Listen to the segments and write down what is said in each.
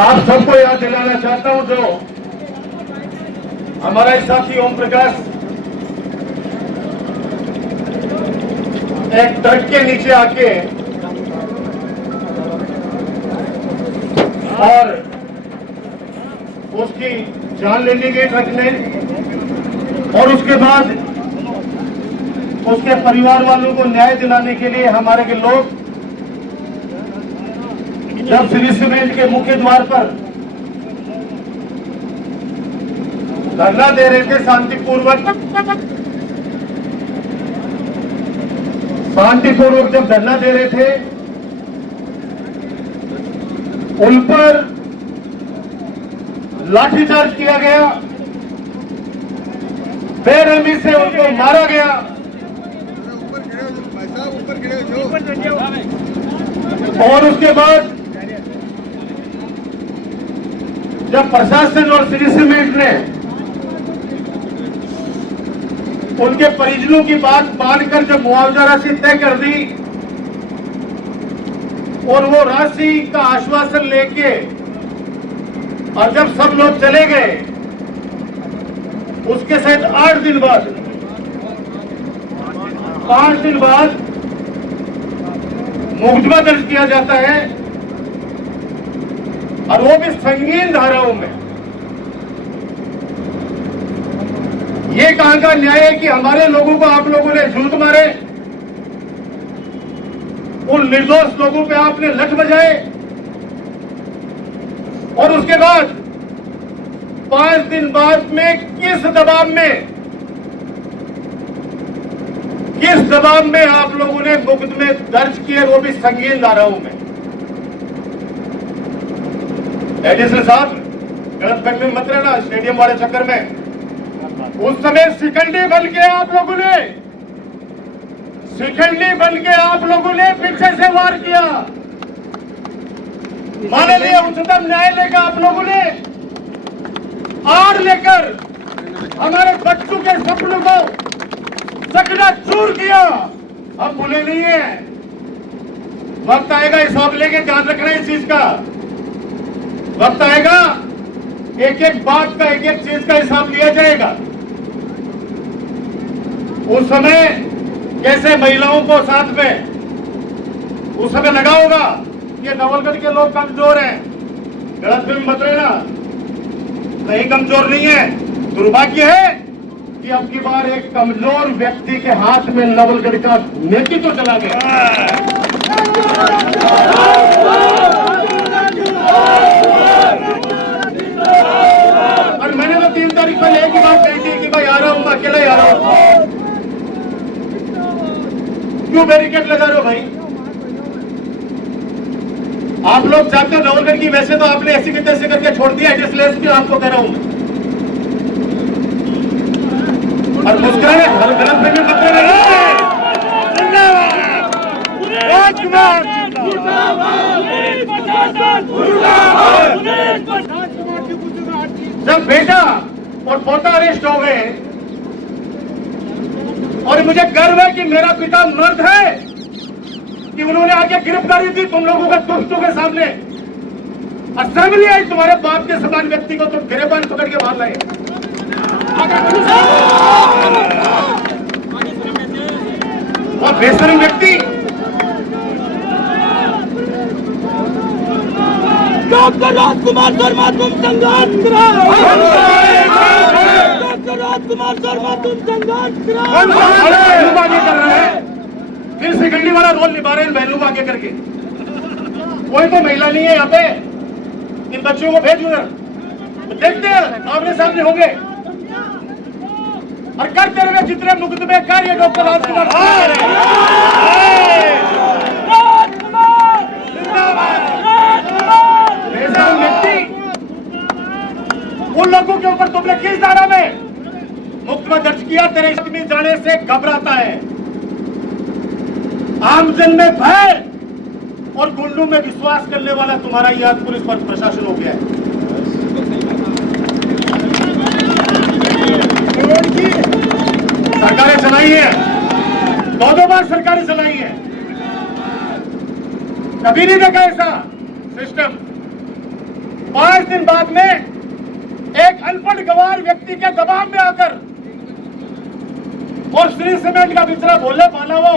आप सबको याद दिलाना चाहता हूं, जो हमारा साथी ओम प्रकाश एक ट्रक के नीचे आके और उसकी जान ले ली गई ट्रक ने, और उसके बाद उसके परिवार वालों को न्याय दिलाने के लिए हमारे के लोग जब श्री सीमेंट के मुख्य द्वार पर धरना दे रहे थे, शांतिपूर्वक जब धरना दे रहे थे, उन पर लाठीचार्ज किया गया, बेरहमी से उनको मारा गया। और उसके बाद जब प्रशासन और श्री सीमेंट ने उनके परिजनों की बात मानकर जब मुआवजा राशि तय कर दी और वो राशि का आश्वासन लेके और जब सब लोग चले गए, उसके सहित 5 दिन बाद मुकदमा दर्ज किया जाता है, और वो भी संगीन धाराओं में। ये कहां का न्याय है कि हमारे लोगों को आप लोगों ने झूठ मारे, उन निर्दोष लोगों पे आपने लठ बजाए, और उसके बाद 5 दिन बाद में किस दबाव में आप लोगों ने मुकदमे दर्ज किए, वो भी संगीन धाराओं में। एडिशनल साहब, गलतफहमी में मत रहना, स्टेडियम वाले चक्कर में उस समय शिकंडी बन के आप लोगों ने पीछे से वार किया। माननीय उच्चतम न्यायालय का आप लोगों ने आड़ लेकर हमारे बच्चों के सपनों को चकनाचूर किया। हम भूले नहीं है, वक्त आएगा हिसाब लेके, ध्यान रखना इस चीज का। वक्त आएगा, एक एक बात का, एक एक चीज का हिसाब लिया जाएगा। उस समय कैसे महिलाओं को साथ में उस समय लगा होगा कि नवलगढ़ के लोग कमजोर हैं। गलतफहमी मत रहना, कहीं कमजोर नहीं है। दुर्भाग्य है कि अब की बार एक कमजोर व्यक्ति के हाथ में नवलगढ़ का नेतृत्व चला गया। और मैंने तो 3 तारीख पहले एक ही बात कही थी कि भाई आ रहा हूं, मैं अकेला ही आ रहा हूं। क्यों बैरिकेड लगा रहे हो भाई? आप लोग चाहते हो नवलगढ़ की, वैसे तो आपने ऐसी की तैसी करके छोड़ दिया, इसलिए आपको कह रहा हूं। और मुस्कुराए, गलतफहमी मत करना। जब बेटा और पोता अरेस्ट हो गए, और मुझे गर्व है कि मेरा पिता मर्द है कि उन्होंने आके गिरफ्तारी दी तुम लोगों के दोस्तों के सामने। असेंबली आई, तुम्हारे बाप के समान व्यक्ति को तुम गिरफ्तार पकड़ के बाहर लाए। और बेशर्म व्यक्ति डॉक्टर राजकुमार शर्मा, तुम संघर्ष कराओ। डॉक्टर राजकुमार शर्मा, तुम संघर्ष कराओ। कर रहे हैं, फिर सेकंडरी वाला रोल निभा रहे हैं बहनों आगे करके। कोई तो महिला नहीं है यहाँ पे, इन बच्चों को भेज उधर, देखते हैं आमने सामने होंगे। और करते रहे जितने मुकदमे कार्य डॉक्टर राजकुमार व्यक्ति, उन लोगों के ऊपर तुमने किस धारा में मुकदमा दर्ज किया? तेरे आदमी जाने से घबराता है। आमजन में भय और गुंडों में विश्वास करने वाला तुम्हारा यह पुलिस पर प्रशासन हो गया है। सरकारें चलाई है, 2 बार सरकारें चलाई है, कभी नहीं देखा ऐसा सिस्टम। 5 दिन बाद में एक अनपढ़ गवार व्यक्ति के दबाव में आकर और श्री सीमेंट का बिचरा बोलने वाला वो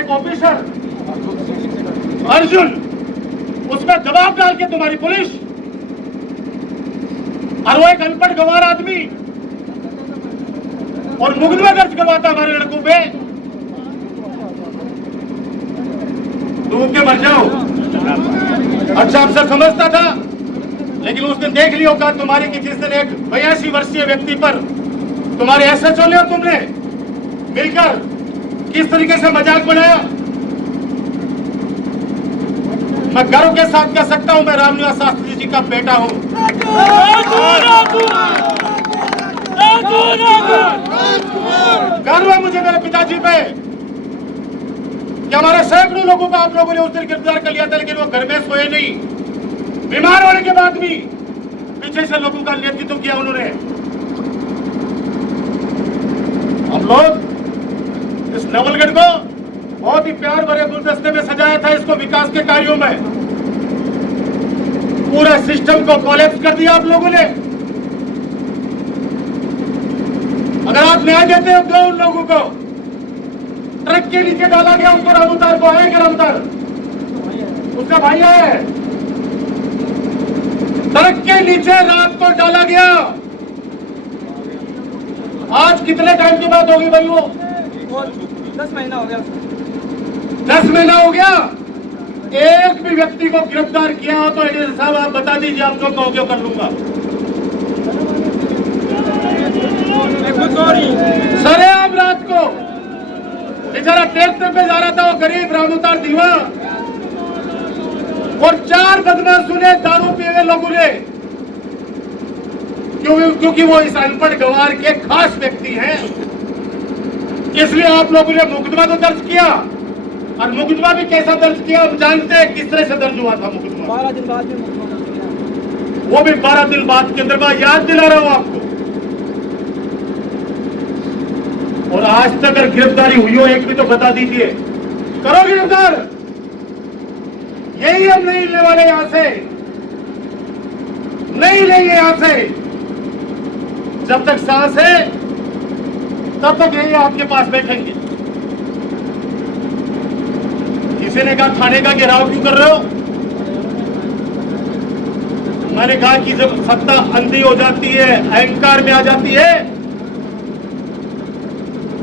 एक ऑफिसर अर्जुन, उसमें दबाव डाल के तुम्हारी पुलिस और वो एक अनपढ़ गवार आदमी और मुकदमा दर्ज करवाता हमारे लड़कों पे, डूब के मर जाओ। अच्छा अफसर समझता था, लेकिन उस दिन देख लिया होगा तुम्हारी कि जिस दिन एक 82 वर्षीय व्यक्ति पर तुम्हारे एसएचओ ने और तुमने मिलकर किस तरीके से मजाक बनाया। मैं गर्व के साथ कह सकता हूं मैं रामनिवास शास्त्री जी का बेटा हूं। गर्व है मुझे मेरे पिताजी पे कि हमारे सैकड़ों लोगों को आप लोगों ने उस दिन गिरफ्तार कर लिया था, लेकिन वो घर में सोए नहीं। बीमार होने के बाद भी पीछे से लोगों का नेतृत्व किया उन्होंने। हम लोग इस नवलगढ़ को बहुत ही प्यार भरे गुलदस्ते में सजाया था, इसको विकास के कार्यों में पूरा सिस्टम को कोलैप्स कर दिया आप लोगों ने। अगर आप न्याय देते हो उन लोगों को, ट्रक के नीचे डाला गया उसको, रामउतार को आएगा, रामउतार उसका भाई है, ट्रक के नीचे रात को डाला गया। आज कितने टाइम की बात होगी भाई? वो 10 महीना हो गया। 10 महीना हो गया। एक भी व्यक्ति को गिरफ्तार किया हो तो एडीएसपी साहब आप बता दीजिए, आप जो कहोगे कर लूंगा। सरे आप रात को बेचारा ट्रैक्टर पे जा रहा था, वो गरीब रामउतार दीवा और 4 बदमाश सुने दारू पिए हुए लोगों ने, क्योंकि वो इस अनपढ़ गवार के खास व्यक्ति हैं, इसलिए आप लोगों ने मुकदमा तो दर्ज किया। और मुकदमा भी कैसा दर्ज किया हम जानते हैं, किस तरह से दर्ज हुआ था मुकदमा। 12 दिन बाद में मुकदमा दर्ज किया। वो भी 12 दिन बाद के अंदर। मैं याद दिला रहा हूं आपको। और आज तक अगर गिरफ्तारी हुई हो एक भी तो बता दीजिए। करो गिरफ्तार, यही हम नहीं लेने वाले यहां से, नहीं लेंगे यहां से। जब तक सांस है तब तक यही आपके पास बैठेंगे। किसी ने कहा थाने का घेराव क्यों कर रहे हो? मैंने कहा कि जब सत्ता अंधी हो जाती है, अहंकार में आ जाती है,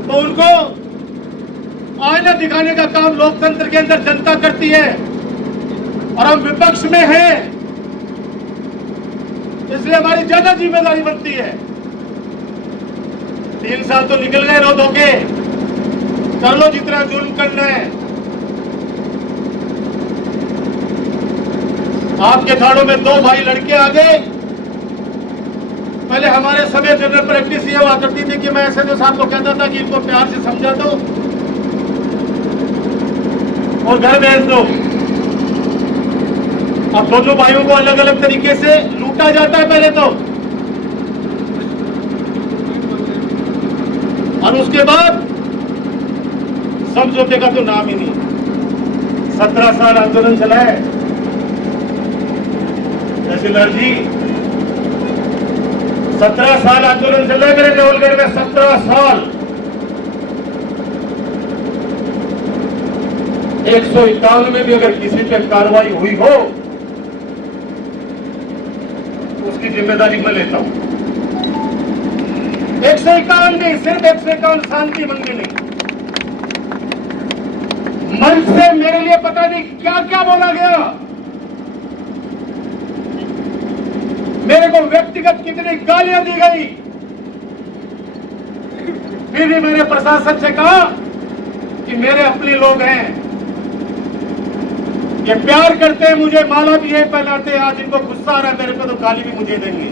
तो उनको आईना दिखाने का काम लोकतंत्र के अंदर जनता करती है और हम विपक्ष में हैं, इसलिए हमारी ज्यादा जिम्मेदारी बनती है। 3 साल तो निकल गए रो धोके, कर लो जितना जुल्म करना है। आपके थानों में 2 भाई लड़के आ गए। पहले हमारे समय जनरल प्रैक्टिस ये हुआ करती थी कि मैं ऐसे तो साहब को कहता था कि इनको प्यार से समझा दो और घर भेज दो। अब दोनों भाइयों को अलग अलग तरीके से लूटा जाता है पहले तो, और उसके बाद समझौते का तो नाम ही नहीं। 17 साल आंदोलन चला है तहसीलदार जी, 17 साल आंदोलन चल रहा है मेरे नवलगढ़ में। 17 साल 151 में भी अगर किसी पर कार्रवाई हुई हो उसकी जिम्मेदारी मैं लेता हूं। 151 नहीं, सिर्फ 151 शांति मंदिर नहीं, मंच से मेरे लिए पता नहीं क्या क्या बोला गया। मेरे को व्यक्तिगत कितनी गालियां दी गई, फिर भी मैंने प्रशासन से कहा कि मेरे अपने लोग हैं, ये प्यार करते हैं, मुझे माला भी है पहनाते हैं। आज इनको गुस्सा आ रहा है मेरे पे तो गाली भी मुझे देंगे।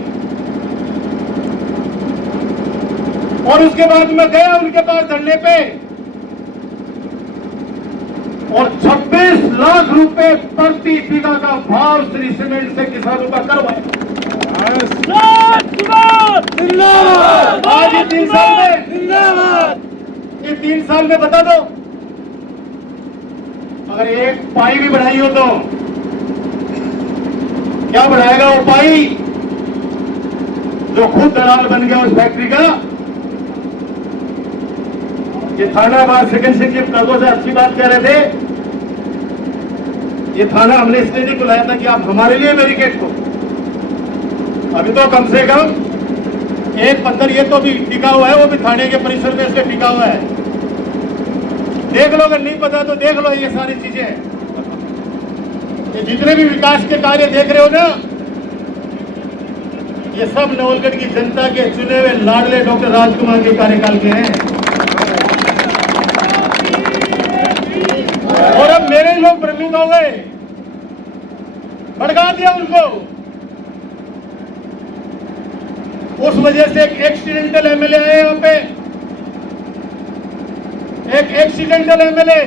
और उसके बाद मैं गया उनके पास धरने पे और 26 लाख रुपए प्रति बीघा का भाव श्री सीमेंट से किसानों का करवाया। आज ये 3 साल में, ये 3 साल में बता दो अगर एक पाई भी बढ़ाई हो तो क्या बढ़ाएगा वो पाई जो खुद दलाल बन गया उस फैक्ट्री का? ये थाना बार सेकंड से कदों से अच्छी बात कह रहे थे। ये थाना हमने इसलिए नहीं बुलाया था कि आप हमारे लिए बैरिकेड को, अभी तो कम से कम एक पत्थर ये तो भी टिका हुआ है, वो भी थाने के परिसर में इसलिए टिका हुआ है। देख लो, अगर नहीं पता तो देख लो ये सारी चीजें। ये जितने भी विकास के कार्य देख रहे हो ना, ये सब नवलगढ़ की जनता के चुने हुए लाडले डॉक्टर राजकुमार के कार्यकाल के हैं। और अब मेरे लोग भ्रमित हो गए, भड़का दिया उनको। उस वजह से एक एक्सीडेंटल एमएलए आए यहाँ पे, एक एक्सीडेंटल एमएलए,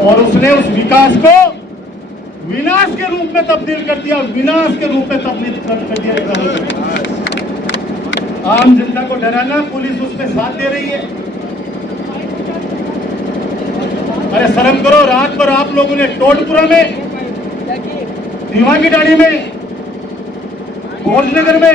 और उसने उस विकास को विनाश के रूप में तब्दील कर दिया, विनाश के रूप में तब्दील कर दिया। आम जनता को डराना, पुलिस उसमें साथ दे रही है। अरे शर्म करो, रात पर आप लोगों ने टोटपुरा में, दीवा की डाड़ी में, भोजनगर में